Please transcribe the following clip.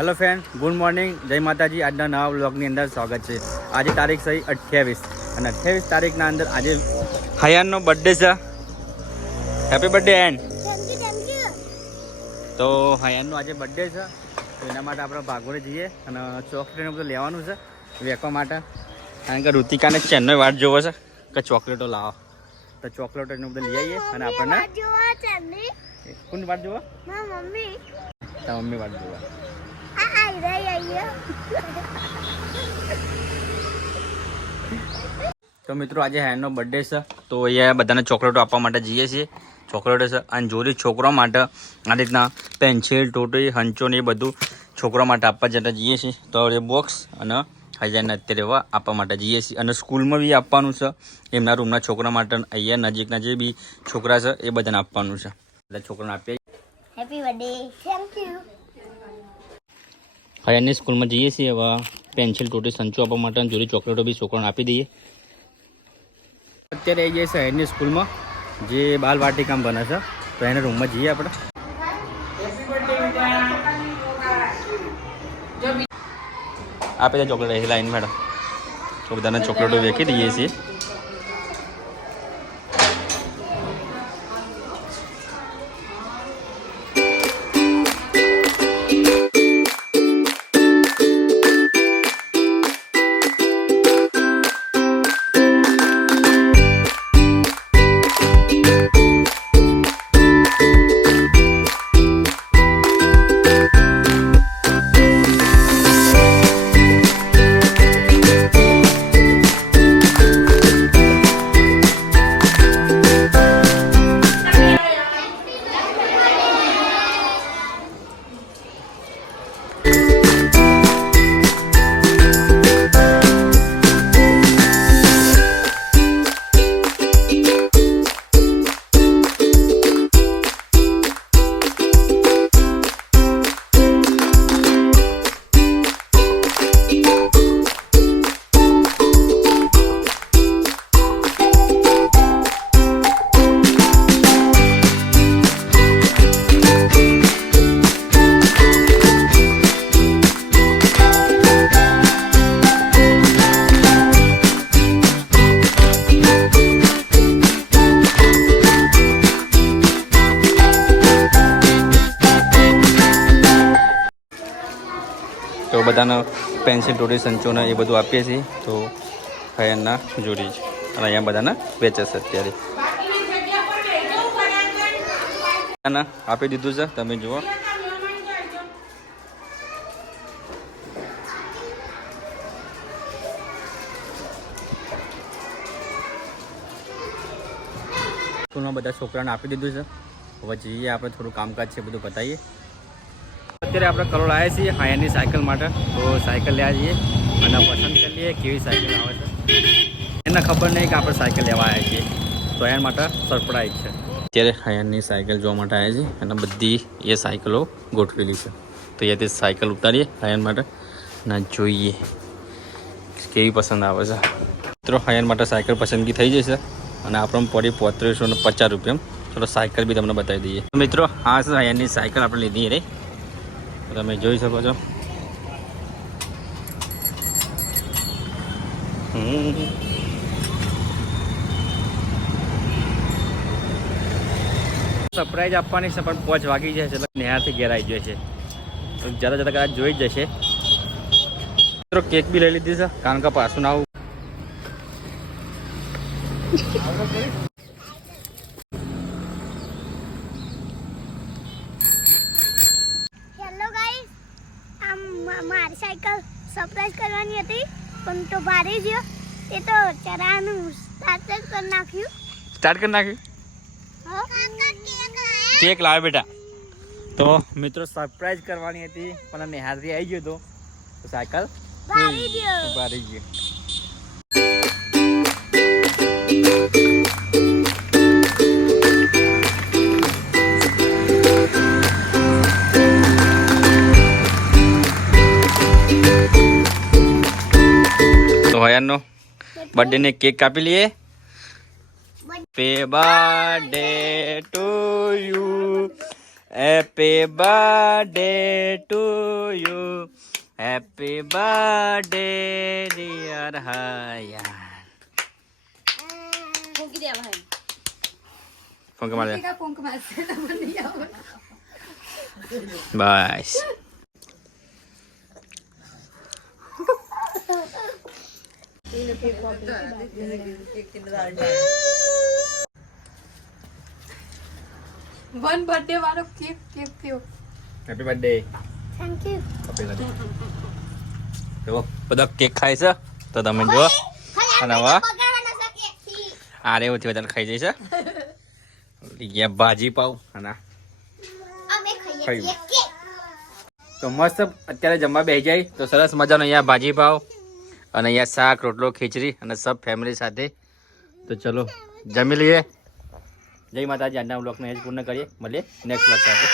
Hello friend, good morning, जय माताजी। आज नवा व्लॉगनी अंदर स्वागत है। आज तारीख सही 28 અને 28 તારીખના અંદર આજે હયાનનો બર્થડે છે। હેપી બર્થડે એન્ડ તો હયાનનો આજે બર્થડે છે, તો એના માટે આપણે ભાગોળે જઈએ અને ચોકલેટને બધું લેવાનું છે વેચવા માટે, કારણ કે ઋતિકાને ચેનનો વાટ જોવો છે કે ચોકલેટો લાવો, તો ચોકલેટો એને બધું લઈ આવીએ અને આપણને કોણ વાટ જોવો? મમ્મી વાટ જોવા। તો મિત્રો આજે હેનનો બર્થડે છે, તો અહીંયા બધાને ચોકલેટો આપવા માટે જઈએ છીએ। ચોકલેટો છે અને જોરી છોકરા માટે આ રીતના પેન્સિલ, ટોટી, હંચો ને એ બધું છોકરા માટે આપવા જતા જઈએ છીએ। તો એ બોક્સ અને હજારને અત્યારે એવા આપવા માટે જઈએ છીએ અને સ્કૂલમાં બી આપવાનું છે એમના રૂમના છોકરા માટે। અહીંયા નજીકના જે બી છોકરા છે એ બધાને આપવાનું છે, બધા છોકરાને આપીએ। Happy birthday, thank you. હયાની સ્કૂલમાં જઈએ છીએ, હવે પેન્સિલ, ટોટી, સંચો આપવા માટે જોડી ચોકલેટો બી છોકરાને આપી દઈએ। અત્યારે આવી જઈએ છીએ હયાની સ્કૂલમાં જે બાલ વાટિકામાં બને છે, તો એના રૂમમાં જઈએ આપણે। આપી દે ચોકલેટ એ લાઈન મેડમ, તો બધાને ચોકલેટો વેચી દઈએ છીએ। તો બધાને પેન્સિલ, ટોટી, સંચોને એ બધું આપીએ છીએ। તો હયાનના જોડી છે અને અહીંયા બધાને વેચે છે અત્યારે આપી દીધું છે, તમે જુઓ। સ્કૂલમાં બધા છોકરાને આપી દીધું છે, હવે જઈએ આપણે થોડું કામકાજ છે બધું બતાવીએ। અત્યારે આપણે કરોડ આવ્યા છીએ હયાનની સાયકલ માટે, તો સાયકલ લેવા જઈએ અને પસંદ કરી લઈએ કેવી સાયકલ આવે છે। એને ખબર નહીં કે આપણે સાયકલ લેવા આવ્યા છીએ, તો એના માટે સરપ્રાઈઝ છે। અત્યારે હયાનની સાયકલ જોવા માટે આવ્યા છીએ અને બધી એ સાયકલો ગોઠવેલી છે, તો અહીંયાથી સાયકલ ઉતારીએ હયાન માટે અને જોઈએ કેવી પસંદ આવે છે। મિત્રો હયાન માટે સાયકલ પસંદગી થઈ જશે અને આપણને પડી 3550 રૂપિયા। ચલો સાયકલ બી તમને બતાવી દઈએ। મિત્રો આ છે હયાનની સાયકલ આપણે લીધી રે, તમે જોઈ શકો છો। સરપ્રાઈઝ આપવાની છે પણ 5 વાગી જાય છે એટલે નેહાથી ઘેર આવી જાય છે, તો જરા જરા કદાચ જોઈ જ જશે। મિત્રો કેક બી લઈ લીધી છે, કારણ કે પાછું ના આવું। મારી સાયકલ સરપ્રાઈઝ કરવાની હતી પણ તો ભારે ગયો, એ તો ચરાનું સ્ટાર્ટ કરી નાખ્યું। કેક લાવે બેટા। તો મિત્રો સરપ્રાઈઝ કરવાની હતી પણ નેહારથી આવી ગયો તો સાયકલ ભારી ગયો। હયાનનો બર્થડે ને કેક કાપી લઈએ। Happy birthday to you. Happy birthday to you, happy birthday dear Hayan. Phone મારે બસ. વન બર્થડે વાળો કેક થયો. Happy birthday. Thank you. જો બધા કેક ખાય છે તો તમે જો. અને હવે આરે ઓછી વધારે ખાઈ જઈશ. યા ભાજી પાવ અને અમે ખાઈએ છીએ કેક. તો મસ્ત અત્યારે જમવા બેસી જાય તો સરસ મજાનો અહીંયા ભાજી પાવ અને અહીંયા શાક રોટલો ખીચડી અને સબ ફેમિલી સાથે. તો ચલો જમી લઈએ. જય માતાજી. આજના બ્લોગને એ જ પૂર્ણ કરીએ. મળીએ નેક્સ્ટ બ્લોગ સાથે.